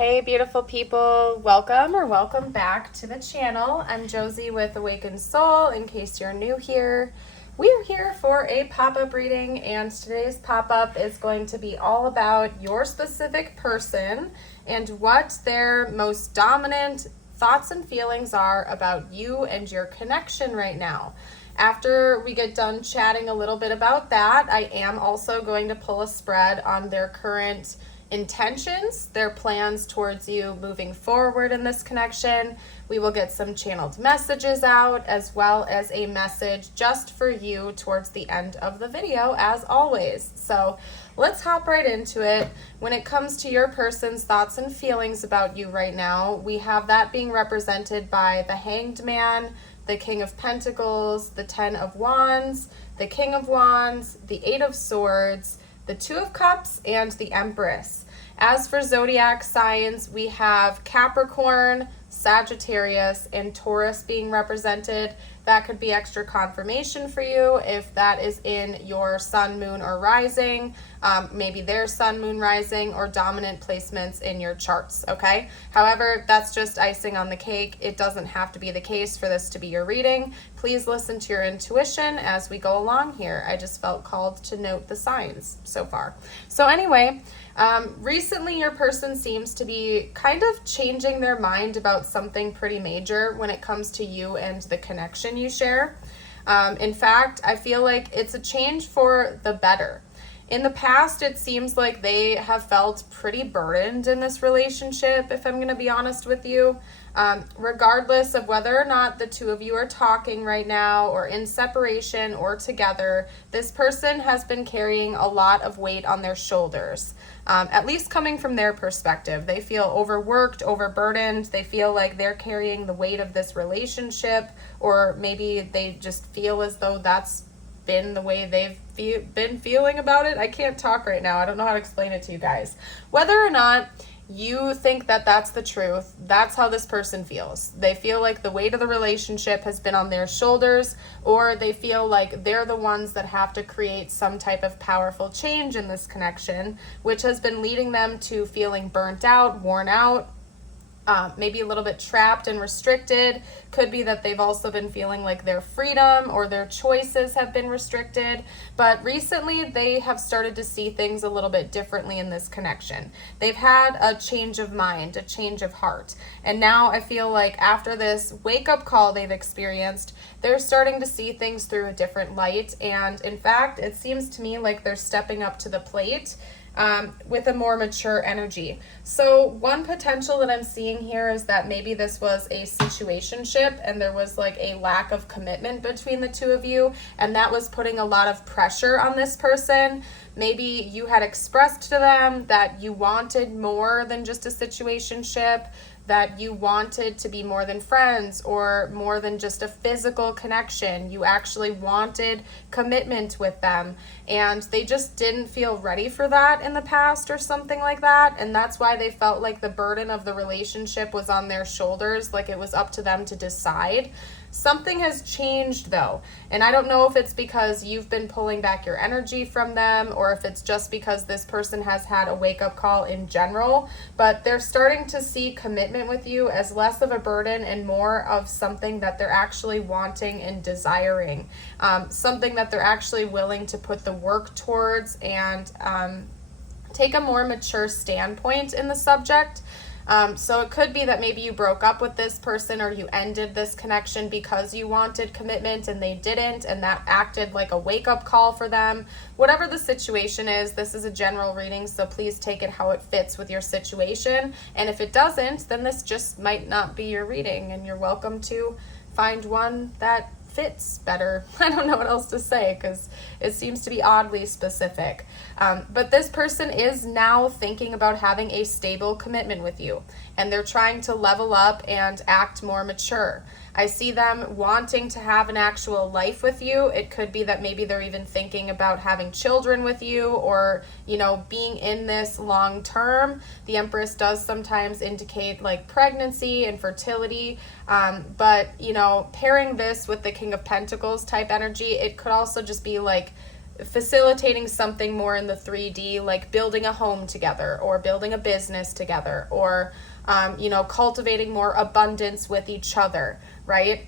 Hey beautiful people, welcome back to the channel. I'm Josie with Awakened Soul. In case you're new here, we are here for a pop-up reading, and today's pop-up is going to be all about your specific person and what their most dominant thoughts and feelings are about you and your connection right now. After we get done chatting a little bit about that, I am also going to pull a spread on their current intentions, their plans towards you moving forward in this connection. We will get some channeled messages out, as well as a message just for you towards the end of the video, as always. So let's hop right into it. When it comes to your person's thoughts and feelings about you right now, we have that being represented by the Hanged Man, the King of Pentacles, the Ten of Wands, the King of Wands, the Eight of Swords, the Two of Cups, and the Empress. As for zodiac signs, we have Capricorn, Sagittarius, and Taurus being represented. That could be extra confirmation for you if that is in your sun, moon, or rising, maybe their sun, moon, rising, or dominant placements in your charts, okay? However, that's just icing on the cake. It doesn't have to be the case for this to be your reading. Please listen to your intuition as we go along here. I just felt called to note the signs so far. So anyway, recently your person seems to be kind of changing their mind about something pretty major when it comes to you and the connection you share. In fact, I feel like it's a change for the better. In the past, it seems like they have felt pretty burdened in this relationship, if I'm going to be honest with you. Regardless of whether or not the two of you are talking right now or in separation or together, this person has been carrying a lot of weight on their shoulders, at least coming from their perspective. They feel overworked, overburdened. They feel like they're carrying the weight of this relationship, or maybe they just feel as though that's been the way they've been feeling about it. I can't talk right now. I don't know how to explain it to you guys. Whether or not you think that that's the truth, that's how this person feels. They feel like the weight of the relationship has been on their shoulders, or they feel like they're the ones that have to create some type of powerful change in this connection, which has been leading them to feeling burnt out, worn out, maybe a little bit trapped and restricted. Could be that they've also been feeling like their freedom or their choices have been restricted. But recently they have started to see things a little bit differently in this connection. They've had a change of mind, a change of heart. And now I feel like after this wake-up call they've experienced, they're starting to see things through a different light. And in fact, it seems to me like they're stepping up to the plate with a more mature energy. So one potential that I'm seeing here is that maybe this was a situationship and there was like a lack of commitment between the two of you, and that was putting a lot of pressure on this person. Maybe you had expressed to them that you wanted more than just a situationship, that you wanted to be more than friends or more than just a physical connection. You actually wanted commitment with them, and they just didn't feel ready for that in the past or something like that. And that's why they felt like the burden of the relationship was on their shoulders, like it was up to them to decide. Something has changed though, and I don't know if it's because you've been pulling back your energy from them or if it's just because this person has had a wake-up call in general, but they're starting to see commitment with you as less of a burden and more of something that they're actually wanting and desiring, something that they're actually willing to put the work towards and take a more mature standpoint in the subject. So it could be that maybe you broke up with this person or you ended this connection because you wanted commitment and they didn't, and that acted like a wake-up call for them. Whatever the situation is, this is a general reading, so please take it how it fits with your situation. And if it doesn't, then this just might not be your reading, and you're welcome to find one that fits better. I don't know what else to say because it seems to be oddly specific. But this person is now thinking about having a stable commitment with you, and they're trying to level up and act more mature. I see them wanting to have an actual life with you. It could be that maybe they're even thinking about having children with you, or, you know, being in this long term. The Empress does sometimes indicate like pregnancy and fertility, but, you know, pairing this with the King of Pentacles type energy, it could also just be like facilitating something more in the 3D, like building a home together or building a business together, or cultivating more abundance with each other, right?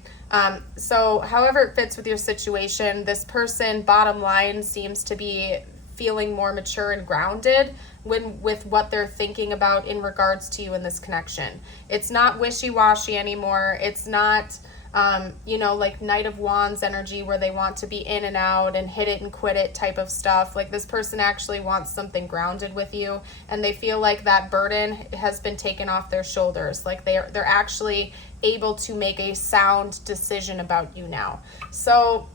So however it fits with your situation, this person, bottom line, seems to be feeling more mature and grounded with what they're thinking about in regards to you in this connection. It's not wishy-washy anymore. It's not like Knight of Wands energy where they want to be in and out and hit it and quit it type of stuff. Like, this person actually wants something grounded with you, and they feel like that burden has been taken off their shoulders. Like, they're actually able to make a sound decision about you now. So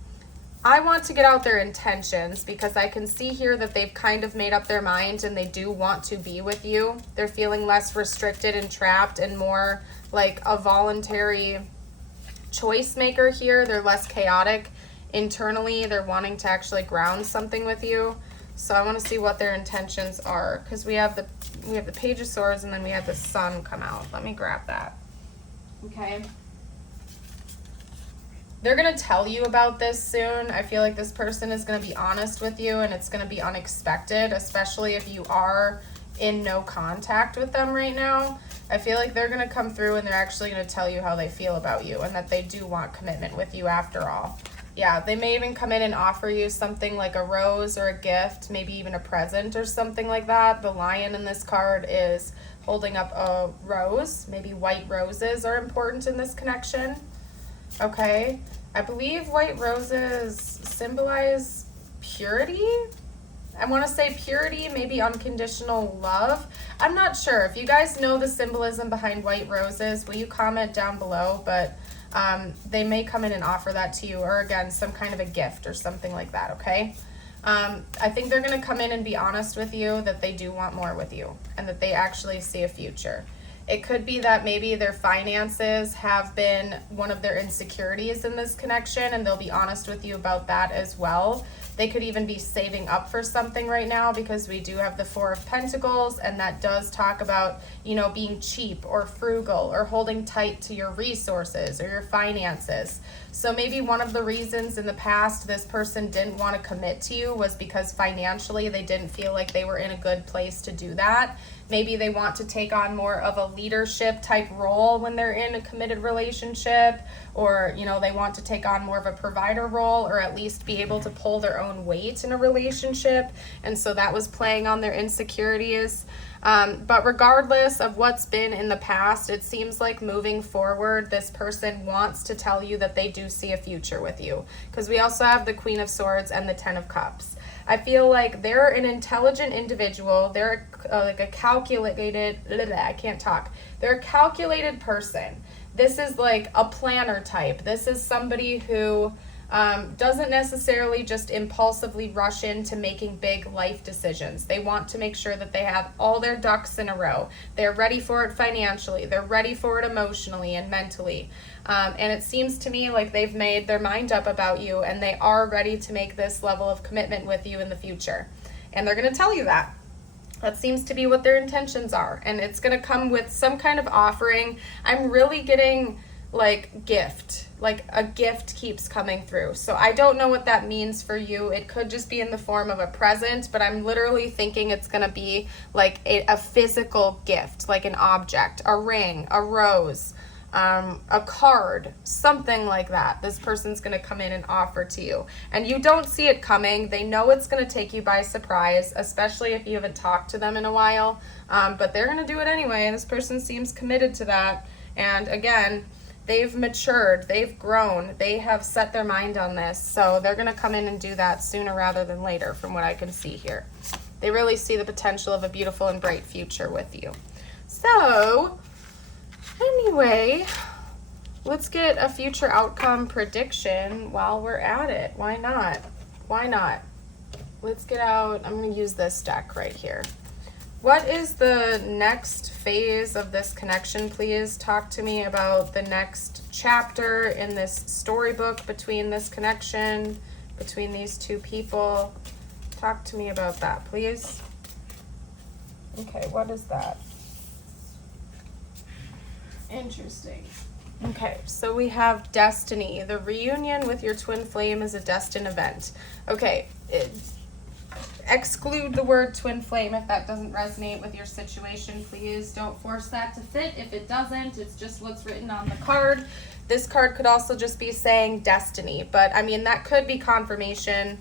I want to get out their intentions, because I can see here that they've kind of made up their mind and they do want to be with you. They're feeling less restricted and trapped and more like a voluntary choice maker here. They're less chaotic internally. They're wanting to actually ground something with you. So I want to see what their intentions are, because we have the Page of Swords and then we have the Sun come out. Let me grab that. Okay. They're going to tell you about this soon. I feel like this person is going to be honest with you, and it's going to be unexpected, especially if you are in no contact with them right now. I feel like they're going to come through and they're actually going to tell you how they feel about you and that they do want commitment with you after all. Yeah, they may even come in and offer you something like a rose or a gift, maybe even a present or something like that. The Lion in this card is holding up a rose. Maybe white roses are important in this connection. Okay, I believe white roses symbolize purity. I want to say purity, maybe unconditional love. I'm not sure. If you guys know the symbolism behind white roses, will you comment down below? But they may come in and offer that to you, or again, some kind of a gift or something like that, okay? I think they're going to come in and be honest with you that they do want more with you and that they actually see a future. It could be that maybe their finances have been one of their insecurities in this connection, and they'll be honest with you about that as well. They could even be saving up for something right now, because we do have the Four of Pentacles, and that does talk about, being cheap or frugal or holding tight to your resources or your finances. So maybe one of the reasons in the past this person didn't want to commit to you was because financially they didn't feel like they were in a good place to do that. Maybe they want to take on more of a leadership type role when they're in a committed relationship, or, they want to take on more of a provider role, or at least be able to pull their own weight in a relationship. And so that was playing on their insecurities. But regardless of what's been in the past, it seems like moving forward, this person wants to tell you that they do see a future with you, because we also have the Queen of Swords and the Ten of Cups. I feel like they're an intelligent individual. They're like a calculated, I can't talk. They're a calculated person. This is like a planner type. This is somebody who doesn't necessarily just impulsively rush into making big life decisions. They want to make sure that they have all their ducks in a row. They're ready for it financially. They're ready for it emotionally and mentally. And it seems to me like they've made their mind up about you, and they are ready to make this level of commitment with you in the future. And they're going to tell you that. That seems to be what their intentions are. And it's going to come with some kind of offering. I'm really getting like gift. Like a gift keeps coming through. So I don't know what that means for you. It could just be in the form of a present, but I'm literally thinking it's going to be like a physical gift, like an object, a ring, a rose, a card, something like that. This person's going to come in and offer to you, and you don't see it coming. They know it's going to take you by surprise, especially if you haven't talked to them in a while, but they're going to do it anyway. This person seems committed to that, and again, they've matured, they've grown, they have set their mind on this, so they're going to come in and do that sooner rather than later from what I can see here. They really see the potential of a beautiful and bright future with you. So anyway, let's get a future outcome prediction while we're at it. Why not? Why not? Let's get out, I'm going to use this deck right here. What is the next phase of this connection, please? Talk to me about the next chapter in this storybook between this connection, between these two people. Talk to me about that, please. Okay, what is that? Interesting. Okay, so we have destiny. The reunion with your twin flame is a destined event. Okay, exclude the word twin flame if that doesn't resonate with your situation. Please don't force that to fit if it doesn't. It's just what's written on the card. This card could also just be saying destiny, but I mean, that could be confirmation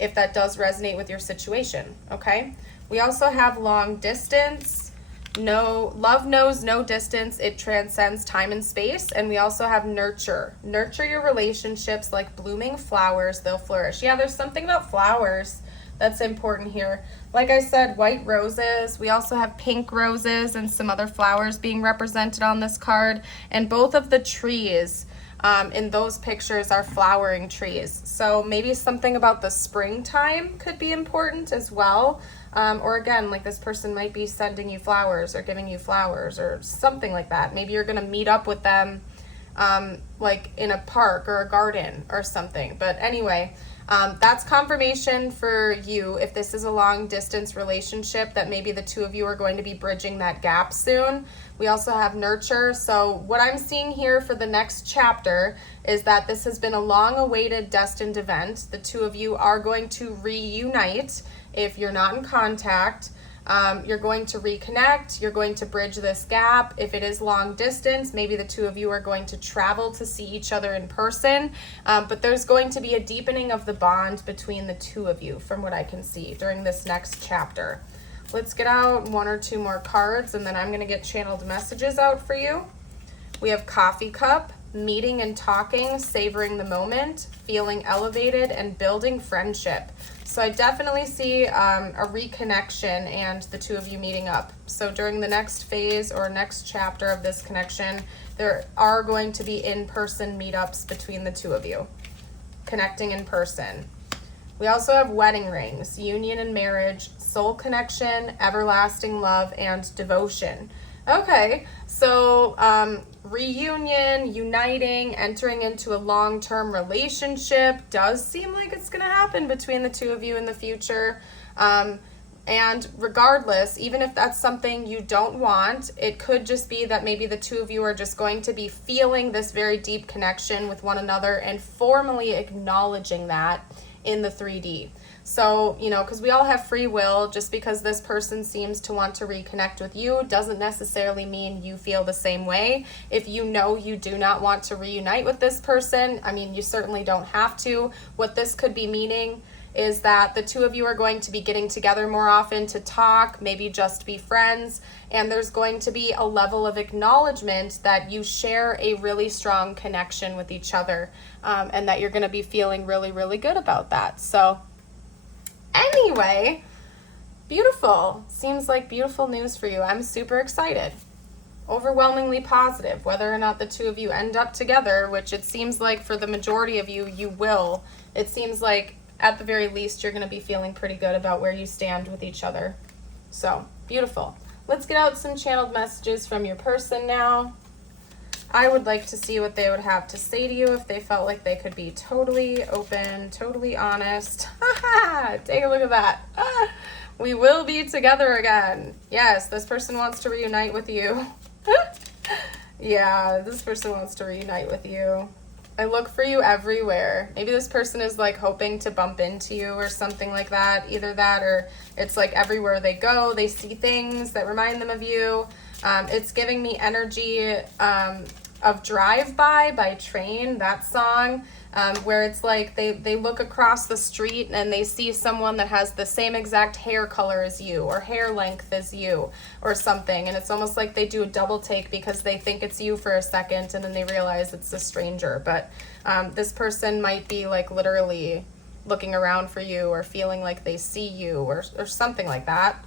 if that does resonate with your situation, okay? We also have long distance. No, love knows no distance. It transcends time and space. And we also have nurture. Nurture your relationships like blooming flowers. They'll flourish. Yeah, there's something about flowers that's important here. Like I said, white roses. We also have pink roses and some other flowers being represented on this card. And both of the trees in those pictures are flowering trees. So maybe something about the springtime could be important as well. Or again, like this person might be sending you flowers or giving you flowers or something like that. Maybe you're going to meet up with them like in a park or a garden or something. But anyway, that's confirmation for you if this is a long distance relationship that maybe the two of you are going to be bridging that gap soon. We also have nurture. So what I'm seeing here for the next chapter is that this has been a long awaited destined event. The two of you are going to reunite. If you're not in contact, you're going to reconnect, you're going to bridge this gap. If it is long distance, maybe the two of you are going to travel to see each other in person, but there's going to be a deepening of the bond between the two of you from what I can see during this next chapter. Let's get out one or two more cards and then I'm going to get channeled messages out for you. We have coffee cup, meeting and talking, savoring the moment, feeling elevated, and building friendship. So I definitely see a reconnection and the two of you meeting up. So during the next phase or next chapter of this connection, there are going to be in-person meetups between the two of you, connecting in person. We also have wedding rings, union and marriage, soul connection, everlasting love, and devotion. Okay, so reunion, uniting, entering into a long-term relationship does seem like it's going to happen between the two of you in the future. And regardless, even if that's something you don't want, it could just be that maybe the two of you are just going to be feeling this very deep connection with one another and formally acknowledging that in the 3D. So, you know, because we all have free will, just because this person seems to want to reconnect with you doesn't necessarily mean you feel the same way. If you know you do not want to reunite with this person, I mean, you certainly don't have to. What this could be meaning is that the two of you are going to be getting together more often to talk, maybe just be friends, and there's going to be a level of acknowledgement that you share a really strong connection with each other, and that you're going to be feeling really, really good about that. So anyway, beautiful. Seems like beautiful news for you. I'm super excited. Overwhelmingly positive. Whether or not the two of you end up together, which it seems like for the majority of you, you will. It seems like at the very least, you're going to be feeling pretty good about where you stand with each other. So, beautiful. Let's get out some channeled messages from your person now. I would like to see what they would have to say to you if they felt like they could be totally open, totally honest. Take a look at that. We will be together again. Yes, this person wants to reunite with you. Yeah, this person wants to reunite with you. I look for you everywhere. Maybe this person is like hoping to bump into you or something like that. Either that or it's like everywhere they go, they see things that remind them of you. It's giving me energy of Drive by Train, that song, where it's like they look across the street and they see someone that has the same exact hair color as you or hair length as you or something, and it's almost like they do a double take because they think it's you for a second and then they realize it's a stranger. But this person might be like literally looking around for you or feeling like they see you or something like that.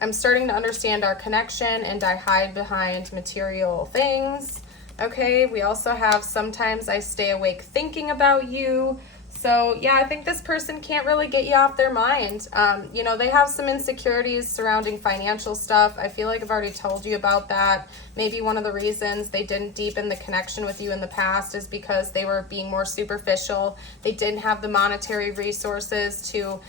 I'm starting to understand our connection and I hide behind material things. Okay, we also have sometimes I stay awake thinking about you. So yeah, I think this person can't really get you off their mind. You know, they have some insecurities surrounding financial stuff. I feel like I've already told you about that. Maybe one of the reasons they didn't deepen the connection with you in the past is because they were being more superficial. They didn't have the monetary resources to,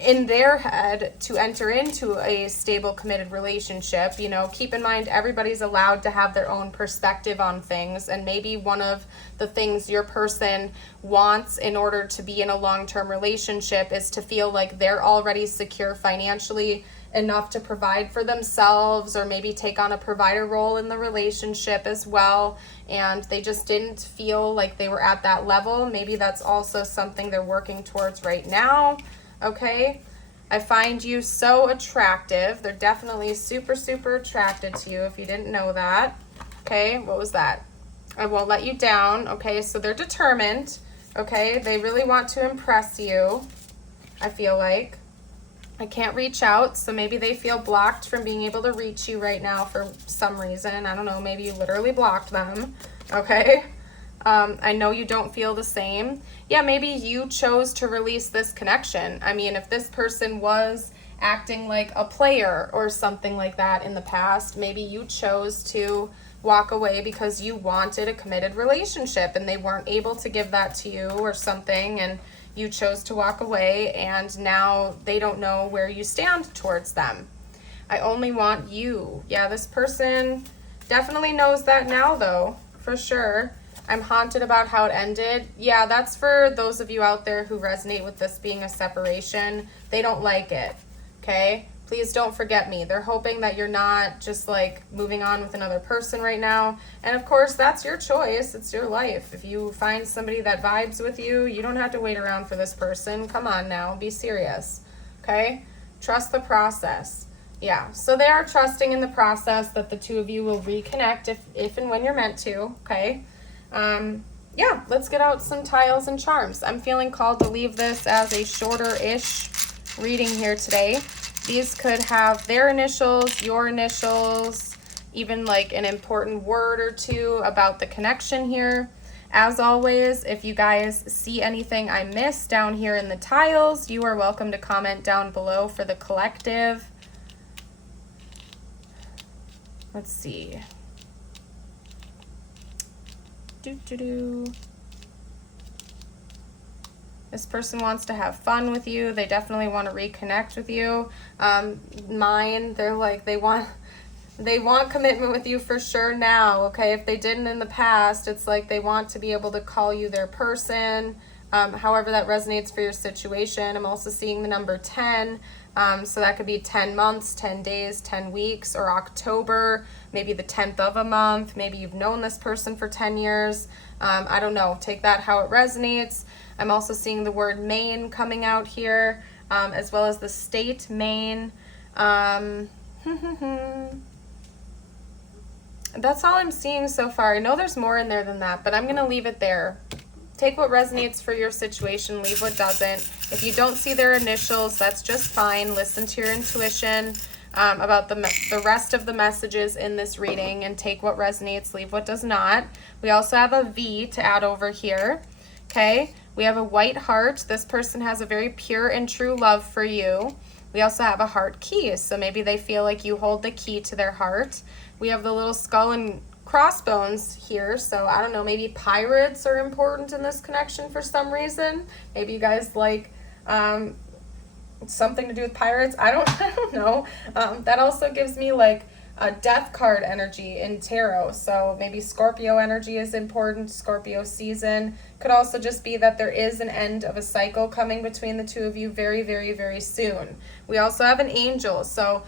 in their head to enter into a stable, committed relationship. You know, keep in mind everybody's allowed to have their own perspective on things, and maybe one of the things your person wants in order to be in a long-term relationship is to feel like they're already secure financially enough to provide for themselves, or maybe take on a provider role in the relationship as well, and they just didn't feel like they were at that level. Maybe that's also something they're working towards right now. Okay, I find you so attractive. They're definitely super, super attracted to you if you didn't know that. Okay, what was that? I won't let you down. Okay, so they're determined. Okay, they really want to impress you, I feel like. I can't reach out, so maybe they feel blocked from being able to reach you right now for some reason. I don't know, maybe you literally blocked them. Okay, I know you don't feel the same. Yeah, maybe you chose to release this connection. I mean, if this person was acting like a player or something like that in the past, maybe you chose to walk away because you wanted a committed relationship and they weren't able to give that to you or something, and you chose to walk away, and now they don't know where you stand towards them. I only want you. Yeah, this person definitely knows that now, though, for sure. I'm haunted about how it ended. Yeah, that's for those of you out there who resonate with this being a separation. They don't like it, okay? Please don't forget me. They're hoping that you're not just like moving on with another person right now. And of course, that's your choice. It's your life. If you find somebody that vibes with you, you don't have to wait around for this person. Come on now, be serious, okay? Trust the process. Yeah, so they are trusting in the process that the two of you will reconnect if and when you're meant to, okay? Yeah, let's get out some tiles and charms. I'm feeling called to leave this as a shorter-ish reading here today. These could have their initials, your initials, even like an important word or two about the connection here. As always, if you guys see anything I missed down here in the tiles, you are welcome to comment down below for the collective. Let's see. This person wants to have fun with you. They definitely want to reconnect with you. Mine, they're like, they want commitment with you for sure now, okay? If they didn't in the past, it's like they want to be able to call you their person. However that resonates for your situation. I'm also seeing the number 10. So that could be 10 months, 10 days, 10 weeks, or October, maybe the 10th of a month. Maybe you've known this person for 10 years. I don't know. Take that how it resonates. I'm also seeing the word Maine coming out here, as well as the state Maine. That's all I'm seeing so far. I know there's more in there than that, but I'm going to leave it there. Take what resonates for your situation, leave what doesn't. If you don't see their initials, that's just fine. Listen to your intuition about the rest of the messages in this reading, and take what resonates, leave what does not. We also have a V to add over here, okay? We have a white heart. This person has a very pure and true love for you. We also have a heart key, so maybe they feel like you hold the key to their heart. We have the little skull and crossbones here, so I don't know, maybe pirates are important in this connection for some reason. Maybe you guys like something to do with pirates. I don't know. That also gives me like a death card energy in tarot, so maybe Scorpio energy is important. Scorpio season could also just be that there is an end of a cycle coming between the two of you very, very, very soon. We also have an angel, so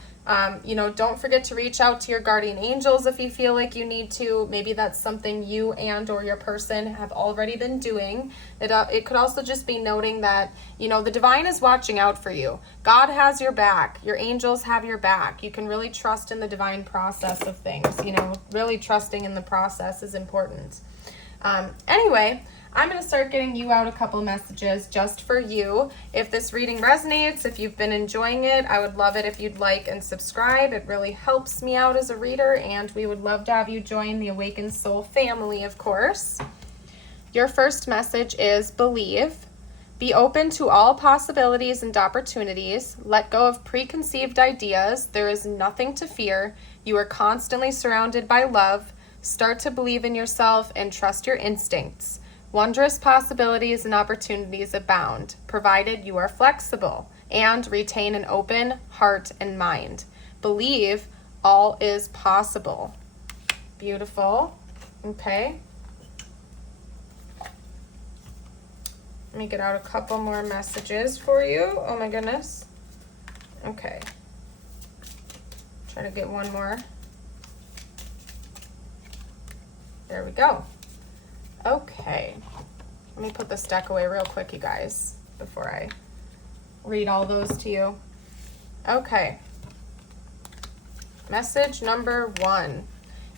don't forget to reach out to your guardian angels if you feel like you need to. Maybe that's something you and or your person have already been doing. It could also just be noting that, the divine is watching out for you. God has your back. Your angels have your back. You can really trust in the divine process of things. Really trusting in the process is important. Anyway, I'm going to start getting you out a couple messages just for you. If this reading resonates, if you've been enjoying it, I would love it if you'd like and subscribe. It really helps me out as a reader, and we would love to have you join the Awakened Soul family, of course. Your first message is believe. Be open to all possibilities and opportunities. Let go of preconceived ideas. There is nothing to fear. You are constantly surrounded by love. Start to believe in yourself and trust your instincts. Wondrous possibilities and opportunities abound, provided you are flexible and retain an open heart and mind. Believe all is possible. Beautiful. Okay. Let me get out a couple more messages for you. Oh my goodness. Okay. Try to get one more. There we go. Okay. Let me put this deck away real quick, you guys, before I read all those to you. Okay. Message number 1.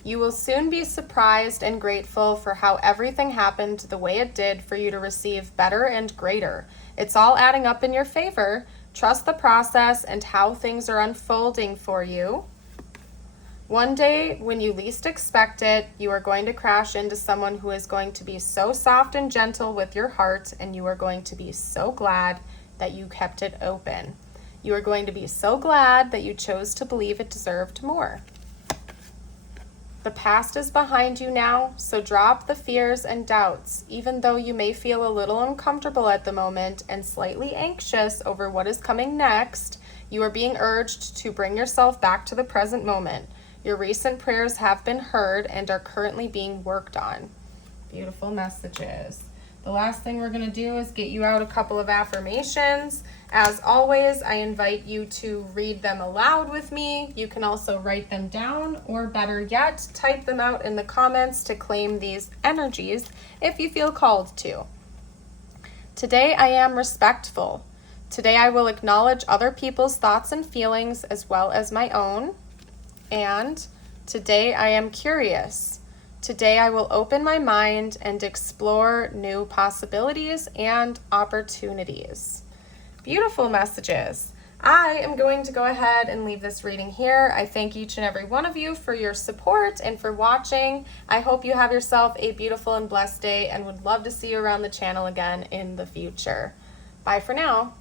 You will soon be surprised and grateful for how everything happened the way it did for you to receive better and greater. It's all adding up in your favor. Trust the process and how things are unfolding for you. One day, when you least expect it, you are going to crash into someone who is going to be so soft and gentle with your heart, and you are going to be so glad that you kept it open. You are going to be so glad that you chose to believe it deserved more. The past is behind you now, so drop the fears and doubts. Even though you may feel a little uncomfortable at the moment and slightly anxious over what is coming next, you are being urged to bring yourself back to the present moment. Your recent prayers have been heard and are currently being worked on. Beautiful messages. The last thing we're going to do is get you out a couple of affirmations. As always, I invite you to read them aloud with me. You can also write them down, or better yet, type them out in the comments to claim these energies if you feel called to. Today I am respectful. Today I will acknowledge other people's thoughts and feelings as well as my own. And today I am curious. Today I will open my mind and explore new possibilities and opportunities. Beautiful messages. I am going to go ahead and leave this reading here. I thank each and every one of you for your support and for watching. I hope you have yourself a beautiful and blessed day and would love to see you around the channel again in the future. Bye for now.